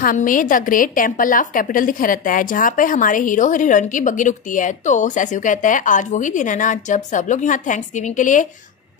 हमें the great temple of capital दिखा रहता है जहाँ पे हमारे हीरो और हीरोइन की बग्गी रुकती है। तो सैसियो कहता है आज वही दिन है ना जब सब लोग यहाँ थैंक्स गिविंग के लिए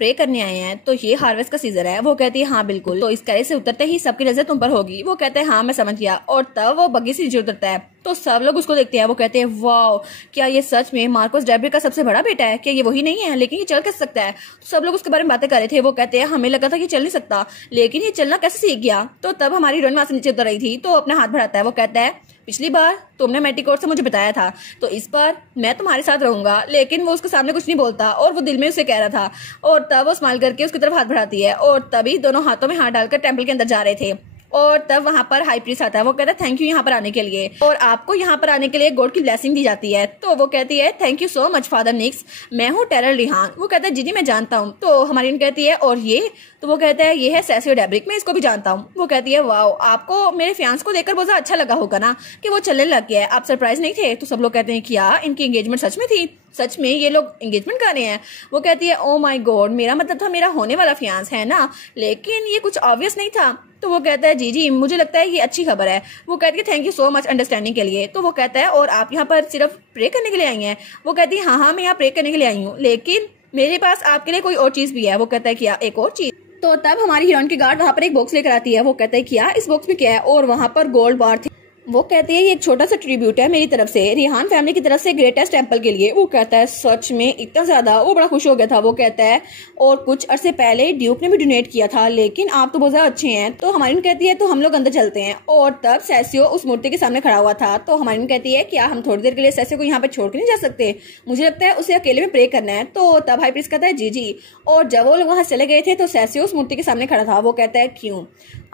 प्रे करने आए हैं, तो ये हार्वेस्ट का सीजन है। वो कहती है हाँ बिल्कुल, तो इस कैरेट से उतरते ही सबकी नजर तुम पर होगी। वो कहते हैं हाँ मैं समझ गया, और तब वो बग्गी से नीचे उतरता है तो सब लोग उसको देखते हैं। वो कहते हैं वाओ, क्या ये सच में मार्कोस डैब्रिक का सबसे बड़ा बेटा है? क्या ये वही नहीं है? लेकिन ये चल कैसे सकता है? तो सब लोग उसके बारे में बातें कर रहे थे। वो कहते हैं हमें लगा था कि चल नहीं सकता, लेकिन ये चलना कैसे सीख गया। तो तब हमारी हीरोइन वहां से नीचे उतर रही थी तो अपना हाथ बढ़ाता है। वो कहता है पिछली बार तुमने मेटिकोट से मुझे बताया था, तो इस बार मैं तुम्हारे साथ रहूंगा। लेकिन वो उसके सामने कुछ नहीं बोलता और वो दिल में उसे कह रहा था, और तब वो स्माइल करके उसकी तरफ हाथ बढ़ाती है और तभी दोनों हाथों में हाथ डालकर टेंपल के अंदर जा रहे थे। और तब वहां पर हाई प्रीस्ट आता है। वो कहता है थैंक यू यहाँ पर आने के लिए, और आपको यहाँ पर आने के लिए गॉड की ब्लेसिंग दी जाती है। तो वो कहती है thank you so much father Nicks, मैं हूँ टेरल रिहान। वो कहता है जी मैं जानता हूँ। तो हमारी कहती है और ये? तो वो कहता है ये है सैसियो डैब्रिक, मैं इसको भी जानता हूँ। वो कहती है वाओ, आपको मेरे फियांस को देखकर बहुत ज्यादा अच्छा लगा होगा ना कि वो चलने लग गया है, आप सरप्राइज नहीं थे? तो सब लोग कहते हैं क्या इनकी एंगेजमेंट सच में थी? सच में ये लोग एंगेजमेंट कर रहे हैं? वो कहती है ओ माय गॉड, मेरा मतलब था मेरा होने वाला फियांस है ना, लेकिन ये कुछ ऑब्वियस नहीं था। तो वो कहता है जी मुझे लगता है ये अच्छी खबर है। वो कहती है thank you so much understanding के लिए। तो वो कहता है और आप यहाँ पर सिर्फ प्रे करने के लिए आई हैं? वो कहती है हाँ मैं यहाँ प्रे करने के लिए आई हूँ, लेकिन मेरे पास आपके लिए कोई और चीज भी है। वो कहता है क्या एक और चीज? तो तब हमारी हीरोइन की गार्ड वहां पर एक बॉक्स लेकर आती है। वो कहता है क्या इस बॉक्स में क्या है? और वहां पर गोल्ड बार थी। वो कहती है ये एक छोटा सा ट्रिब्यूट है मेरी तरफ से रिहान फैमिली की तरफ से ग्रेटेस्ट टेंपल के लिए। वो कहता है सच में इतना ज्यादा? वो बड़ा खुश हो गया था। वो कहता है और कुछ अरसे पहले ड्यूक ने भी डोनेट किया था, लेकिन आप तो बहुत ज्यादा अच्छे हैं। तो हमारी कहती है तो हम लोग अंदर चलते हैं। और तब सैसियो उस मूर्ति के सामने खड़ा हुआ था। तो हमारी कहती है क्या हम थोड़ी देर के लिए सैसियो को यहाँ पे छोड़ के नहीं जा सकते? मुझे लगता है उसे अकेले में प्रे करना है। तो तब हाई प्रीस्ट कहता है जी। और जब वो लोग वहां चले गए थे तो सैसियो उस मूर्ति के सामने खड़ा था। वो कहता है क्यों,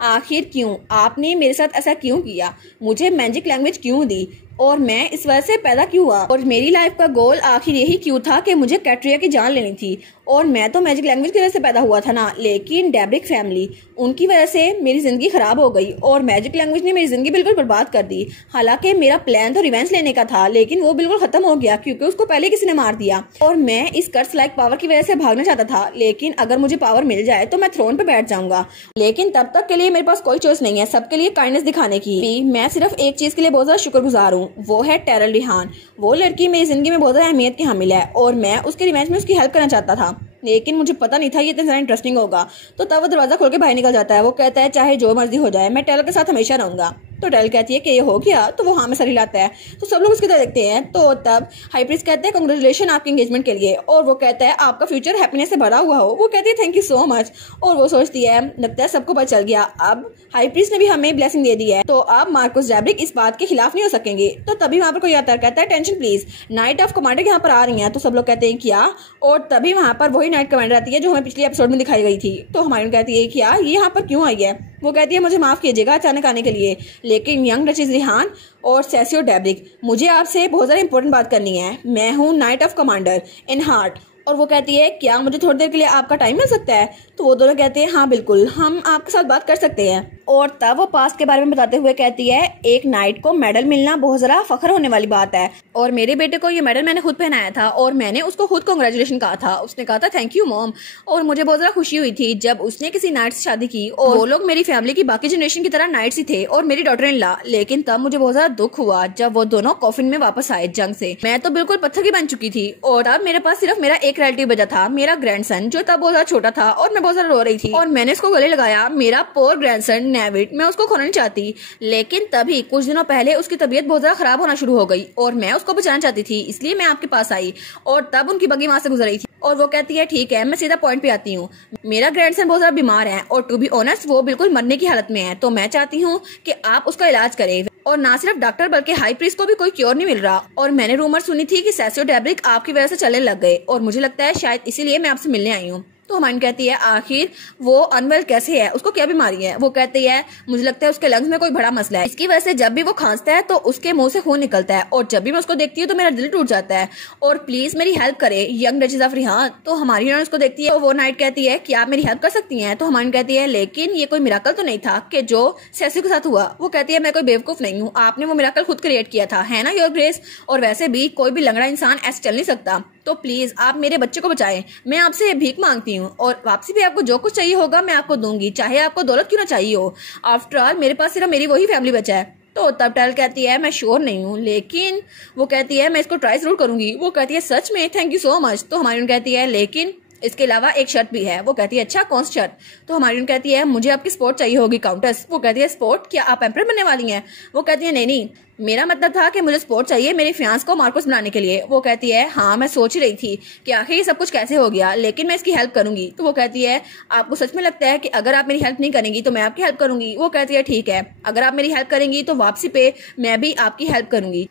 आखिर क्यों आपने मेरे साथ ऐसा क्यों किया? मुझे मैजिक लैंग्वेज क्यों दी? और मैं इस वजह से पैदा क्यों हुआ? और मेरी लाइफ का गोल आखिर यही क्यों था कि मुझे कैट्रिया की जान लेनी थी? और मैं तो मैजिक लैंग्वेज की वजह से पैदा हुआ था ना, लेकिन डैब्रिक फैमिली उनकी वजह से मेरी जिंदगी खराब हो गई और मैजिक लैंग्वेज ने मेरी जिंदगी बिल्कुल बर्बाद कर दी। हालांकि मेरा प्लान तो रिवेंज लेने का था, लेकिन वो बिल्कुल खत्म हो गया क्योंकि उसको पहले किसी ने मार दिया। और मैं इस कर्स लाइक पावर की वजह से भागना चाहता था, लेकिन अगर मुझे पावर मिल जाए तो मैं थ्रोन पे बैठ जाऊंगा, लेकिन तब तक के लिए मेरे पास कोई चॉइस नहीं है सबके लिए काइंडनेस दिखाने की। मैं सिर्फ एक चीज के लिए बहुत ज्यादा शुक्रगुजार हूँ, वो है टेरल रिहान। वो लड़की मेरी जिंदगी में बहुत ज्यादा अहमियत की हामिल है और मैं उसके रिवेंज में उसकी हेल्प करना चाहता था, लेकिन मुझे पता नहीं था ये इतना ज्यादा इंटरेस्टिंग होगा। तो तब वो दरवाजा खोल के बाहर निकल जाता है। वो कहता है चाहे जो मर्जी हो जाए मैं टेरल के साथ हमेशा रहूंगा। तो टेरल कहती है कि ये हो गया? तो वो हाँ में सर हिलाता है। तो सब लोग उसकी तरफ देखते हैं। तो तब हाई प्रीस्ट कहते हैं कांग्रेचुलेशन आपके एंगेजमेंट के लिए, और वो कहता है आपका फ्यूचर हैप्पीनेस से भरा हुआ हो। वो कहती है थैंक यू सो मच। और वो सोचती है लगता है सबको पता चल गया, अब हाई प्रीस्ट ने भी हमें ब्लेसिंग दे दी है, तो अब मार्कोस डैब्रिक इस बात के खिलाफ नहीं हो सकेंगे। तो तभी वहां पर कोई आता है, कहता है tension please, night of commander यहाँ पर आ रही है। तो सब लोग कहते हैं क्या? और तभी वहां पर वही नाइट कमांडर आती है जो हमें पिछले एपिसोड में दिखाई गई थी। तो हमारी कहती है क्या ये यहाँ पर क्यों आई है? वो कहती है मुझे माफ कीजिएगा अचानक आने के लिए, लेकिन यंग डचेस रिहान और सैसियो डैब्रिक मुझे आपसे बहुत ज्यादा इंपॉर्टेंट बात करनी है। मैं हूँ night of commander in heart. और वो कहती है क्या मुझे थोड़ी देर के लिए आपका टाइम मिल सकता है? तो वो दोनों कहते हैं हाँ बिल्कुल, हम आपके साथ बात कर सकते हैं। और तब वो पास्ट के बारे में बताते हुए कहती है एक नाइट को मेडल मिलना बहुत जरा फख्र होने वाली बात है, और मेरे बेटे को ये मेडल मैंने खुद पहनाया था और मैंने उसको खुद कांग्रेचुलेशन कहा था। उसने कहा था थैंक यू मॉम, और मुझे बहुत ज्यादा खुशी हुई थी जब उसने किसी नाइट से शादी की, और वो लोग मेरी फैमिली की बाकी जनरेशन की तरह नाइट्स ही थे और मेरी डॉटर इन लॉ। लेकिन तब मुझे बहुत ज्यादा दुख हुआ जब वो दोनों कॉफिन में वापस आए जंग से। मैं तो बिल्कुल पत्थर की बन चुकी थी, और अब मेरे पास सिर्फ मेरा एक रिलेटिव बचा था, मेरा ग्रैंडसन, जो तब बहुत ज्यादा छोटा था और मैं बहुत ज्यादा रो रही थी और मैंने उसको गले लगाया। मेरा पोर ग्रैंडसन नेविड, मैं उसको खोना नहीं चाहती, लेकिन तभी कुछ दिनों पहले उसकी तबीयत बहुत ज्यादा खराब होना शुरू हो गई और मैं उसको बचाना चाहती थी, इसलिए मैं आपके पास आई। और तब उनकी बग्गी वहां से गुजर रही थी और वो कहती है ठीक है मैं सीधा पॉइंट पे आती हूँ, मेरा ग्रैंडसन बहुत ज्यादा बीमार है और टू बी ऑनेस्ट वो बिल्कुल मरने की हालत में है, तो मैं चाहती हूँ कि आप उसका इलाज करें। और ना सिर्फ डॉक्टर बल्कि हाई प्रीस्ट को भी कोई क्योर नहीं मिल रहा, और मैंने रूमर सुनी थी कि सैसियो डैब्रिक आपकी वजह से चलने लग गए, और मुझे लगता है शायद इसीलिए मैं आपसे मिलने आई हूँ। तो हमारी कहती है आखिर वो अनवेल कैसे है, उसको क्या बीमारी है? वो कहती है मुझे लगता है उसके लंग्स में कोई बड़ा मसला है, इसकी वजह से जब भी वो खांसता है तो उसके मुंह से खून निकलता है, और जब भी मैं उसको देखती हूँ तो मेरा दिल टूट जाता है, और प्लीज मेरी हेल्प करे यंग डचेस ऑफ रिहान। तो हमारी हीरोइन उसको देखती है, वो नाइट कहती है कि आप मेरी हेल्प कर सकती हैं? तो हमारी कहती है लेकिन ये कोई मिराकल तो नहीं था कि जो सैसियो के साथ हुआ। वो कहती है मैं कोई बेवकूफ नहीं हूँ, आपने वो मिराकल खुद क्रिएट किया था, है ना योर ग्रेस, और वैसे भी कोई भी लंगड़ा इंसान ऐसे चल नहीं सकता। तो प्लीज आप मेरे बच्चे को बचाएं, मैं आपसे भीख मांगती हूँ और वापसी भी आपको जो कुछ चाहिए होगा मैं आपको दूंगी, चाहे आपको दौलत क्यों ना चाहिए हो। आफ्टर ऑल मेरे पास सिर्फ मेरी वही फैमिली बचा है। तो तब टेरल कहती है मैं श्योर नहीं हूँ, लेकिन वो कहती है मैं इसको ट्राई जरूर करूंगी। वो कहती है सच में, थैंक यू सो मच। तो हमारी कहती है लेकिन इसके अलावा एक शर्त भी है। वो कहती है अच्छा कौन सी शर्त। तो हमारी कहती है मुझे आपकी स्पोर्ट चाहिए होगी काउंटेस। वो कहती है स्पोर्ट, क्या आप एम्परर बनने वाली हैं। वो कहती है नहीं, मेरा मतलब था कि मुझे स्पोर्ट चाहिए मेरे फियांस को मार्कोस बनाने के लिए। वो कहती है हाँ मैं सोच ही रही थी कि आखिर ये सब कुछ कैसे हो गया, लेकिन मैं इसकी हेल्प करूंगी। तो वो कहती है आपको सच में लगता है कि अगर आप मेरी हेल्प नहीं करेंगी तो मैं आपकी हेल्प करूंगी। वो कहती है ठीक है, अगर आप मेरी हेल्प करेंगी तो वापसी पे मैं भी आपकी हेल्प करूंगी,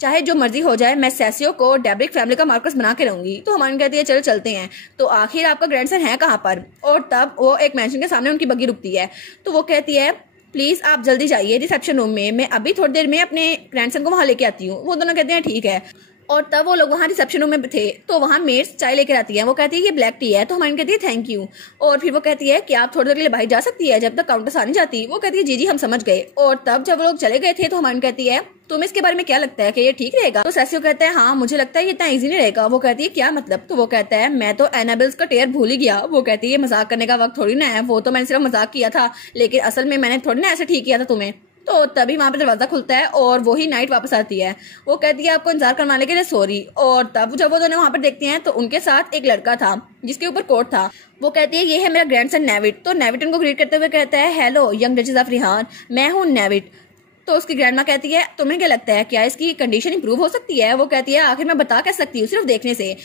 चाहे जो मर्जी हो जाए, मैं सेसियो को डेब्रिक फैमिली का मार्कस बना के रहूंगी। तो हमारी कहती है चलो चलते हैं। तो आखिर आपका ग्रैंडसन है कहाँ पर। और तब वो एक मैंशन के सामने उनकी बग्गी रुकती है। तो वो कहती है प्लीज आप जल्दी जाइए रिसेप्शन रूम में, मैं अभी थोड़ी देर में अपने ग्रैंडसन को वहां लेके आती हूँ। वो दोनों कहते हैं ठीक है। और तब वो लोग वहाँ रिसेप्शन रूम में थे तो वहाँ मेड्स चाय लेकर आती है। वो कहती है ये ब्लैक टी है। तो हमारी कहती है थैंक यू। और फिर वो कहती है कि आप थोड़ी देर के लिए बाहर जा सकती है जब तक काउंटर्स आने जाती। वो कहती है जी हम समझ गए। और तब जब वो लोग चले गए थे तो हमारी कहती है तुम्हें इसके बारे में क्या लगता है कि ये ठीक रहेगा। तो सेसियो कहता है हाँ मुझे लगता है ये इतना इजी नहीं रहेगा। वो कहती है क्या मतलब। तो वो कहता है मैं तो एनाबेल्स का टेयर भूल ही गया। वो कहती है ये मजाक करने का वक्त थोड़ी ना है, वो तो मैंने सिर्फ मजाक किया था, लेकिन असल में मैंने थोड़ी ना ऐसे ठीक किया था तुम्हें। तो तभी वहां पे दरवाजा खुलता है और वही नाइट वापस आती है। वो कहती है आपको इंतजार करवाने के लिए सॉरी। और तब जब वो दोनों वहां पर देखते हैं तो उनके साथ एक लड़का था जिसके ऊपर कोट था। वो कहती है ये है मेरा ग्रैंडसन नेविड। तो नेविड उनको ग्रीट करते हुए कहता है hello young duchess of Rihan, मैं हूँ नेविड। तो उसकी ग्रैंडमा कहती है तुम्हें क्या लगता है क्या इसकी कंडीशन इंप्रूव हो सकती है। वो कहती है आखिर मैं बता क्या सकती हूँ सिर्फ देखने से,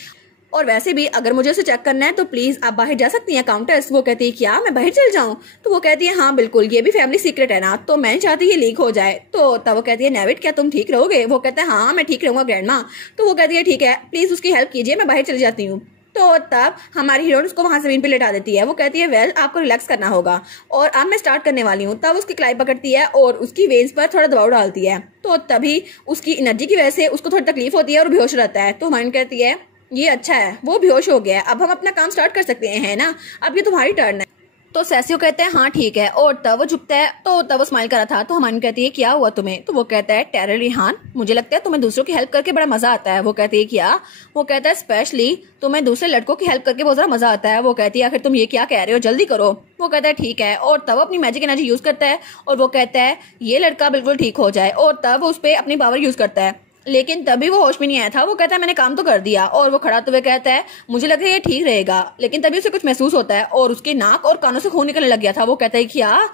और वैसे भी अगर मुझे उसे चेक करना है तो प्लीज आप बाहर जा सकती हैं काउंटर्स। वो कहती है क्या मैं बाहर चल जाऊं। तो वो कहती है हाँ बिल्कुल, ये भी फैमिली सीक्रेट है ना, तो मैं चाहती ये लीक हो जाए। तो तब वो कहती है नेविड क्या तुम ठीक रहोगे। वो कहता है हाँ मैं ठीक रहूंगा ग्रैंडमा। तो वो कहती है ठीक है प्लीज उसकी हेल्प कीजिए, मैं बाहर चली जाती हूँ। तो तब हमारी हीरोइन उसको वहां जमीन पे लेटा देती है। वो कहती है वेल आपको रिलैक्स करना होगा और अब मैं स्टार्ट करने वाली हूँ। तब उसकी क्लाई पकड़ती है और उसकी वेन्स पर थोड़ा दबाव डालती है। तो तभी उसकी एनर्जी की वजह से उसको थोड़ी तकलीफ होती है और बेहोश रहता है। तो हमारी कहती है ये अच्छा है वो बेहोश हो गया है, अब हम अपना काम स्टार्ट कर सकते हैं, है ना, अब ये तुम्हारी टर्न है। तो सेसियो कहते हैं हाँ ठीक है। और तब वो झुकता है तो तब वो स्माइल करा था। तो हमारी कहती है क्या हुआ तुम्हें। तो वो कहता है टेरल रिहान मुझे लगता है तुम्हें दूसरों की हेल्प करके बड़ा मजा आता है। वो कहती है क्या। वो कहता है स्पेशली तुम्हें दूसरे लड़कों की हेल्प करके बहुत ज्यादा मजा आता है। वो कहती है आखिर तुम ये क्या कह रहे हो, जल्दी करो। वो कहता है ठीक है। और तब अपनी मैजिक एनर्जी यूज करता है और वो कहता है ये लड़का बिल्कुल ठीक हो जाए। और तब उस पर अपनी पावर यूज करता है, लेकिन तभी वो होश में नहीं आया था। वो कहता है मैंने काम तो कर दिया। और वो खड़ा हुए कहता है मुझे लगता है ये ठीक रहेगा, लेकिन तभी उसे कुछ महसूस होता है और उसके नाक और कानों से खून निकलने लग गया था। वो कहता है क्या।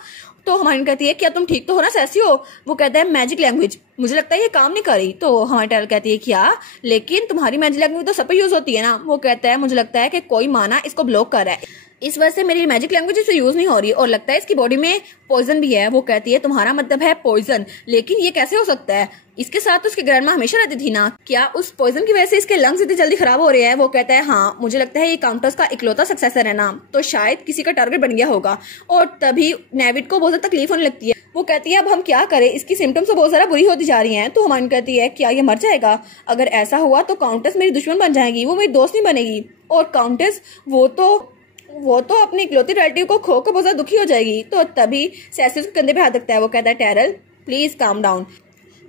तो हमारी कहती है क्या तुम ठीक तो हो ना सेसियो। वो कहता है मैजिक लैंग्वेज मुझे लगता है ये काम नहीं करी। तो हमारी टेरल कहती है क्या, लेकिन तुम्हारी मैजिक लैंग्वेज तो सब पे यूज होती है ना। वो कहता है मुझे लगता है कि कोई माना इसको ब्लॉक कर रहा है, इस वजह से मेरी मैजिक लैंग्वेज इसे यूज नहीं हो रही और लगता है इसकी बॉडी में पॉइजन भी है। वो कहती है तुम्हारा मतलब है पॉइजन, लेकिन ये कैसे हो सकता है, इसके साथ तो उसकी ग्रैंडमा हमेशा रहती थी ना, क्या उस पॉइजन की वजह से इसके लंग्स इतनी जल्दी खराब हो रहे हैं। वो कहता है हाँ मुझे लगता है ये काउंटर्स का इकलौता सक्सेसर है ना, तो शायद किसी का टारगेट बन गया होगा। और तभी नेविड को बहुत ज्यादा तकलीफ होने लगती है। वो कहती है अब हम क्या करें, इसकी सिम्टम्स तो बहुत ज्यादा बुरी होती जा रही हैं। तो हमारी कहती है क्या ये मर जाएगा, अगर ऐसा हुआ तो काउंटर्स मेरी दुश्मन बन जाएगी, वो मेरी दोस्त नहीं बनेगी। और काउंटर्स वो तो अपनी इकलौती रिलेटिव को खो कर बहुत ज्यादा दुखी हो जाएगी। तो तभी सेसियो उसके कंधे पे हाथ रखता है। वो कहता है टेरल प्लीज काम डाउन,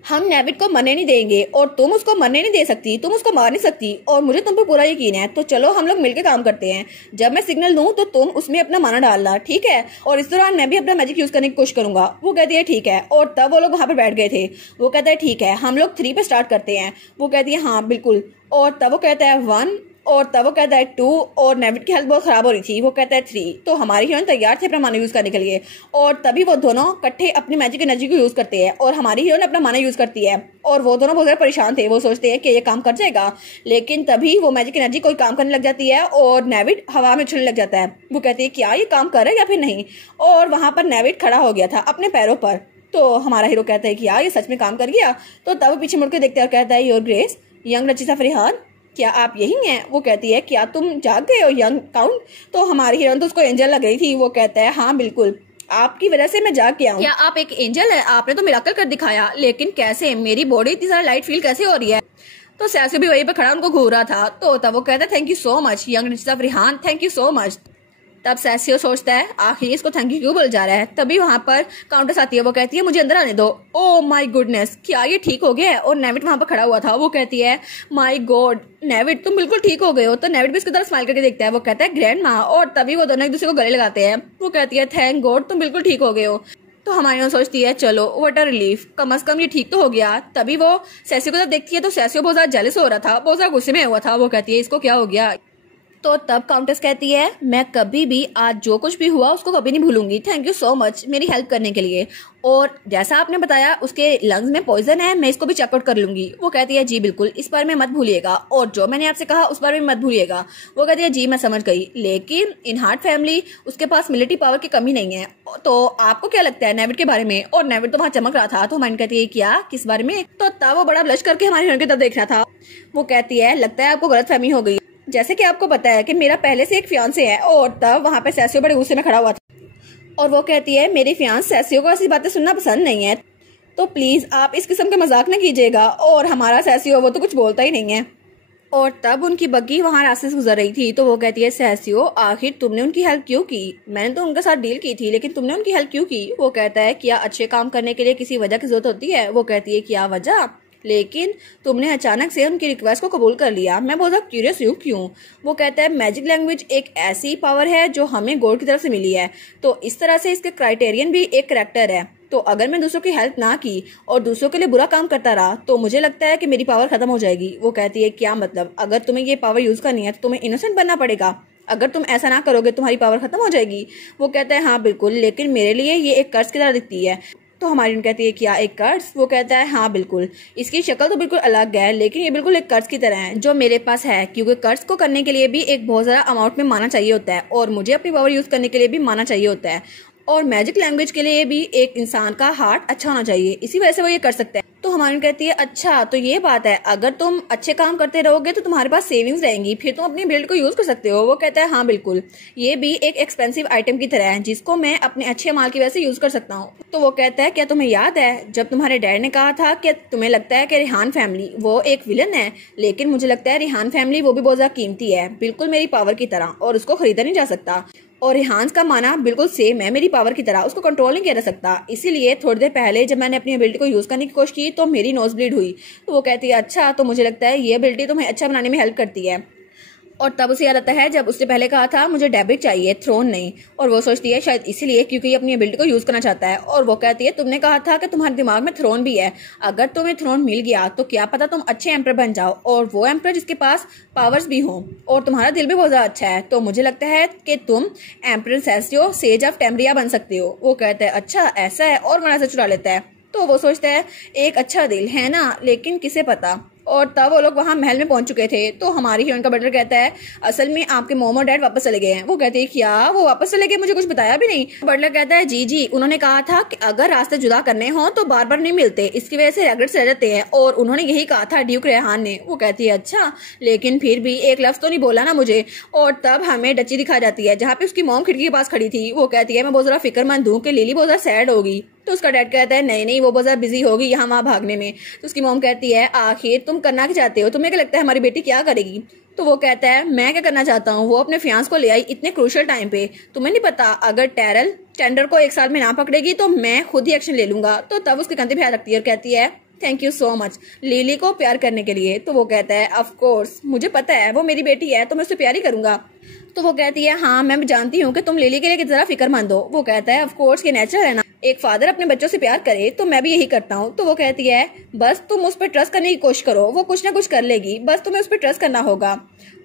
हम नेविड को मरने नहीं देंगे और तुम उसको मरने नहीं दे सकती, तुम उसको मार नहीं सकती और मुझे तुम पर पूरा यकीन है। तो चलो हम लोग मिलकर काम करते हैं, जब मैं सिग्नल दूं तो तुम उसमें अपना माना डालना, ठीक है, और इस दौरान मैं भी अपना मैजिक यूज करने की कोशिश करूंगा। वो कहती है ठीक है। और तब वो लोग वहां पर बैठ गए थे। वो कहता है ठीक है हम लोग 3 पे स्टार्ट करते हैं। वो कहती है हाँ बिल्कुल। और तब वो कहता है 1 और तब वो कहता है 2 और नेविड की हेल्थ बहुत खराब हो रही थी। वो कहता है 3। तो हमारी हीरोइन तैयार थे अपना माना यूज करने के लिए और तभी वो दोनों इकट्ठे अपनी मैजिक एनर्जी को यूज करते हैं और हमारी हीरोइन अपना माना यूज करती है। और वो दोनों बहुत ज्यादा परेशान थे, वो सोचते हैं कि ये काम कर जाएगा, लेकिन तभी वो मैजिक एनर्जी कोई काम करने लग जाती है और नेविड हवा में उछलने लग जाता है। वो कहती है क्या ये काम कर रहा है या फिर नहीं। और वहां पर नेविड खड़ा हो गया था अपने पैरों पर। तो हमारा हीरो कहता है कि यार ये सच में काम कर गया। तो तब वो पीछे मुड़कर देखता है और कहता है your grace young duchess of Rihan, क्या आप यही हैं। वो कहती है क्या तुम जाग गए हो यंग काउंट। तो हमारी हीरोइन तो उसको एंजल लग रही थी। वो कहता है हाँ बिल्कुल आपकी वजह से मैं जाग गया हूँ। क्या आप एक एंजल है, आपने तो मिराकल कर दिखाया, लेकिन कैसे, मेरी बॉडी इतनी सारी लाइट फील कैसे हो रही है। तो सेसियो भी वहीं पे खड़ा उनको घूर रहा था। तो तब वो कहता है thank you so much young duchess of Rihan, thank you so much. तब सैसियो सोचता है आखिर इसको थैंक यू क्यों बोल जा रहा है। तभी वहां पर काउंटेस आती है, वो कहती है मुझे अंदर आने दो। ओ माय गुडनेस, क्या ये ठीक हो गया है? और नेविड वहां पर खड़ा हुआ था, वो कहती है माय गॉड नेविड तुम बिल्कुल ठीक हो गए हो। तो नेविड भी इसकी तरफ स्माइल करके देखता है, वो कहता है ग्रैंड माँ। और तभी वो दोनों एक दूसरे को गले लगाते हैं। वो कहती है थैंक गॉड तुम बिल्कुल ठीक हो गए हो। तो हमारी सोचती है चलो व्हाट अ रिलीफ, कम से कम ये ठीक तो हो गया। तभी वो सैसियो को जब देखती है तो सैसियो बहुत ज्यादा जेलस हो रहा था, बहुत ज्यादा गुस्से में हुआ था। वो कहती है इसको क्या हो गया। तो तब काउंटेस कहती है मैं कभी भी आज जो कुछ भी हुआ उसको कभी नहीं भूलूंगी, थैंक यू सो मच मेरी हेल्प करने के लिए। और जैसा आपने बताया उसके लंग्स में पॉइजन है, मैं इसको भी चेकआउट कर लूंगी। वो कहती है जी बिल्कुल, इस बार में मत भूलिएगा, और जो मैंने आपसे कहा उस बार में मत भूलिएगा। वो कहती है जी मैं समझ गई, लेकिन इन हार्ट फैमिली उसके पास मिलिट्री पावर की कमी नहीं है। तो आपको क्या लगता है नेविड के बारे में? और नेविड तो वहां चमक रहा था। तो हमारी कहती है क्या, किस बारे में? तो तब वो बड़ा ब्लश करके हमारी हीरोइन की तरफ देख रहा था। वो कहती है लगता है आपको गलतफहमी हो गई, जैसे कि आपको पता है कि मेरा पहले से एक फियांसे है। और तब वहां पे सैसियो बड़े गुस्से में खड़ा हुआ था, और वो कहती है मेरी फियांस सैसियो को ऐसी बातें सुनना पसंद नहीं है, तो प्लीज आप इस किस्म का मजाक न कीजिएगा। और हमारा सैसियो वो तो कुछ बोलता ही नहीं है। और तब उनकी बग्गी वहां रास्ते से गुजर रही थी, तो वो कहती है सैसियो आखिर तुमने उनकी हेल्प क्यों की? मैंने तो उनके साथ डील की थी, लेकिन तुमने उनकी हेल्प क्यों की? वो कहता है क्या अच्छे काम करने के लिए किसी वजह की जरूरत होती है? वो कहती है क्या वजह, लेकिन तुमने अचानक से उनकी रिक्वेस्ट को कबूल कर लिया, मैं बहुत ज्यादा क्यूरियस हूँ क्यों? वो कहता है मैजिक लैंग्वेज एक ऐसी पावर है जो हमें गॉड की तरफ से मिली है, तो इस तरह से इसके क्राइटेरियन भी एक करैक्टर है। तो अगर मैं दूसरों की हेल्प ना की और दूसरों के लिए बुरा काम करता रहा तो मुझे लगता है कि मेरी पावर खत्म हो जाएगी। वो कहती है क्या मतलब, अगर तुम्हें ये पावर यूज करनी है तो तुम्हें इनोसेंट बनना पड़ेगा, अगर तुम ऐसा ना करोगे तुम्हारी पावर खत्म हो जाएगी। वो कहता है हाँ बिल्कुल, लेकिन मेरे लिए ये एक कर्ज की तरह दिखती है। तो हमारी कहती है क्या एक कर्ज? वो कहता है हाँ बिल्कुल, इसकी शक्ल तो बिल्कुल अलग है, लेकिन ये बिल्कुल एक कर्ज की तरह है जो मेरे पास है, क्योंकि कर्ज को करने के लिए भी एक बहुत ज्यादा अमाउंट में माना चाहिए होता है, और मुझे अपनी पावर यूज करने के लिए भी माना चाहिए होता है, और मैजिक लैंग्वेज के लिए भी एक इंसान का हार्ट अच्छा होना चाहिए, इसी वजह से वो ये कर सकता है। तो हमारी कहती है अच्छा तो ये बात है, अगर तुम अच्छे काम करते रहोगे तो तुम्हारे पास सेविंग्स रहेंगी, फिर तुम अपनी बिल्ड को यूज कर सकते हो। वो कहता है हाँ बिल्कुल, ये भी एक एक्सपेंसिव आइटम की तरह है जिसको मैं अपने अच्छे माल की वजह से यूज कर सकता हूँ। तो वो कहता है क्या तुम्हें याद है जब तुम्हारे डैड ने कहा था कि तुम्हें लगता है कि रिहान फैमिली वो एक विलन है, लेकिन मुझे लगता है रिहान फैमिली वो भी बहुत ज्यादा कीमती है, बिल्कुल मेरी पावर की तरह, और उसको खरीदा नहीं जा सकता। और रिहान का माना बिल्कुल सेम है मेरी पावर की तरह, उसको कंट्रोल नहीं किया जा सकता। इसीलिए थोड़ी देर पहले जब मैंने अपनी एबिलिटी को यूज करने की कोशिश की तो मेरी नोज ब्लीड हुई। तो वो कहती है अच्छा तो मुझे लगता है ये एबिलिटी तुम्हें अच्छा बनाने में हेल्प करती है। और तब उसे याद आता है जब उसने पहले कहा था मुझे डेबिट चाहिए थ्रोन नहीं, और वो सोचती है शायद इसीलिए क्योंकि ये अपनी एबिलिटी को यूज करना चाहता है। और वो कहती है तुमने कहा था कि तुम्हारे दिमाग में थ्रोन भी है, अगर तुम्हें थ्रोन मिल गया तो क्या पता तुम अच्छे एम्पर बन जाओ, और वो एम्पर जिसके पास पावर्स भी हो, और तुम्हारा दिल भी बहुत ज्यादा अच्छा है, तो मुझे लगता है कि तुम एम्पर सैसियो सेज ऑफ टेम्ब्रिया बन सकते हो। वो कहता है अच्छा ऐसा है, और मना से चुरा लेता है। तो वो सोचता है एक अच्छा दिल है ना, लेकिन किसे पता। और तब वो लोग वहां महल में पहुंच चुके थे। तो हमारी हीरोइन का बटलर कहता है असल में आपके मॉम और डैड वापस चले गए हैं। वो कहते हैं क्या वो वापस चले गए, मुझे कुछ बताया भी नहीं। बटलर कहता है जी जी, उन्होंने कहा था कि अगर रास्ते जुदा करने हो तो बार बार नहीं मिलते, इसकी वजह से रेग्रेट्स रह जाते हैं, और उन्होंने यही कहा था ड्यूक रेहान ने। वो कहती है अच्छा, लेकिन फिर भी एक लफ्ज तो नहीं बोला ना मुझे। और तब हमें डची दिखा जाती है जहाँ पे उसकी मॉम खिड़की के पास खड़ी थी। वो कहती है मैं बहुत ज्यादा फिक्रमंद हूँ कि लिली बहुत ज्यादा सैड होगी। तो उसका डैड कहता है नहीं नहीं वो बहुत ज्यादा बिजी होगी यहाँ वहां भागने में। तो उसकी मॉम कहती है आखिर तुम करना क्या चाहते हो, तुम्हें क्या लगता है हमारी बेटी क्या करेगी? तो वो कहता है मैं क्या करना चाहता हूँ, वो अपने फियांस को ले आई इतने क्रूशियल टाइम पे, तुम्हें नहीं पता अगर टेरल टेंडर को 1 साल में ना पकड़ेगी तो मैं खुद ही एक्शन ले लूंगा। तो तब उसके कंधे पे हाथ रखती है और कहती है thank you so much lily को प्यार करने के लिए। तो वो कहता है ऑफ कोर्स मुझे पता है वो मेरी बेटी है तो मैं उससे प्यार ही करूंगा। तो वो कहती है हाँ मैं जानती हूँ कि तुम लिली के लिए कितना जरा फिक्रमंद हो। वो कहता है ऑफ कोर्स ये नेचर है ना, एक फादर अपने बच्चों से प्यार करे तो मैं भी यही करता हूँ। तो वो कहती है बस तुम उस पर ट्रस्ट करने की कोशिश करो, वो कुछ ना कुछ कर लेगी, बस तुम्हें उस पर ट्रस्ट करना होगा।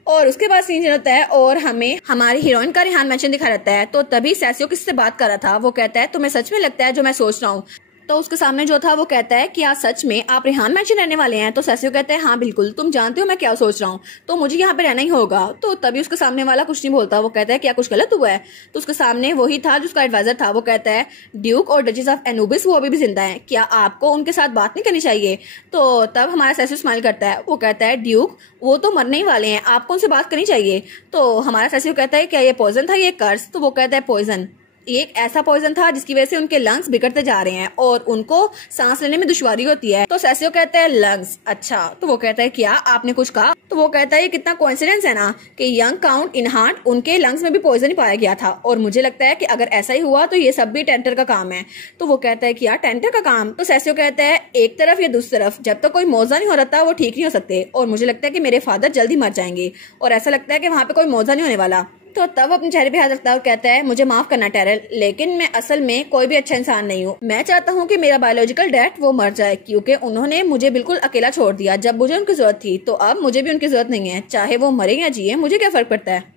और उसके बाद सीन चलता है और हमें हमारी हीरोइन का रिहान मेंशन दिखा रहता है। तो तभी सैसियो किससे बात कर रहा था, वो कहता है तुम्हें सच में लगता है जो मैं सोच रहा हूँ? तो उसके सामने जो था वो कहता है क्या सच में आप रिहान मैंशन रहने वाले हैं? तो सैसियो कहता है हाँ बिल्कुल, तुम जानते हो मैं क्या सोच रहा हूँ, तो मुझे यहाँ पे रहना ही होगा। तो तभी उसके सामने वाला कुछ नहीं बोलता, वो कहता है क्या कुछ गलत हुआ है? तो उसके सामने वही था जिसका एडवाइजर था, वो कहता है ड्यूक और डचेस ऑफ एनुबिस वो अभी भी जिंदा है, क्या आपको उनके साथ बात नहीं करनी चाहिए? तो तब हमारा सैसियो स्माइल करता है, वो कहता है ड्यूक वो तो मरने ही वाले हैं, आपको उनसे बात करनी चाहिए। तो हमारा सैसियो कहता है क्या ये पॉइजन था ये कर्ज? तो वो कहता है पॉइजन, ये एक ऐसा पॉइजन था जिसकी वजह से उनके लंग्स बिगड़ते जा रहे हैं और उनको सांस लेने में दुश्वारी होती है। तो सेसियो कहता है लंग्स, अच्छा। तो वो कहता है क्या आपने कुछ कहा? तो वो कहता है ये कितना कोइंसिडेंस है ना कि यंग काउंट इन हार्ट उनके लंग्स में भी पॉइजन ही पाया गया था, और मुझे लगता है कि अगर ऐसा ही हुआ तो ये सब भी टेंटर का काम है। तो वो कहता है कि यार टेंटर का काम? तो सेसियो कहता है एक तरफ या दूसरी तरफ जब तक कोई मौजा नहीं हो रहा वो ठीक नहीं हो सकते, और मुझे लगता है कि मेरे फादर जल्दी मर जाएंगे, और ऐसा लगता है कि वहां पे कोई मौजा नहीं होने वाला। तो तब अपने चेहरे पे हाथ रखता है और कहता है मुझे माफ करना टेरल, लेकिन मैं असल में कोई भी अच्छा इंसान नहीं हूँ। मैं चाहता हूँ कि मेरा बायोलॉजिकल डैड वो मर जाए, क्योंकि उन्होंने मुझे बिल्कुल अकेला छोड़ दिया जब मुझे उनकी जरूरत थी। तो अब मुझे भी उनकी जरूरत नहीं है, चाहे वो मरे या जिए, मुझे क्या फर्क पड़ता है।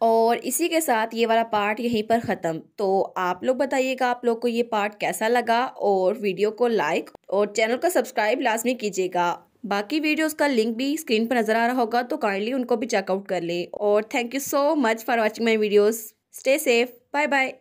और इसी के साथ ये वाला पार्ट यहीं पर ख़त्म। तो आप लोग बताइएगा आप लोग को ये पार्ट कैसा लगा, और वीडियो को लाइक और चैनल को सब्सक्राइब लाजमी कीजिएगा। बाकी वीडियोस का लिंक भी स्क्रीन पर नज़र आ रहा होगा, तो काइंडली उनको भी चेकआउट कर ले। और thank you so much for watching my videos. Stay safe, bye bye.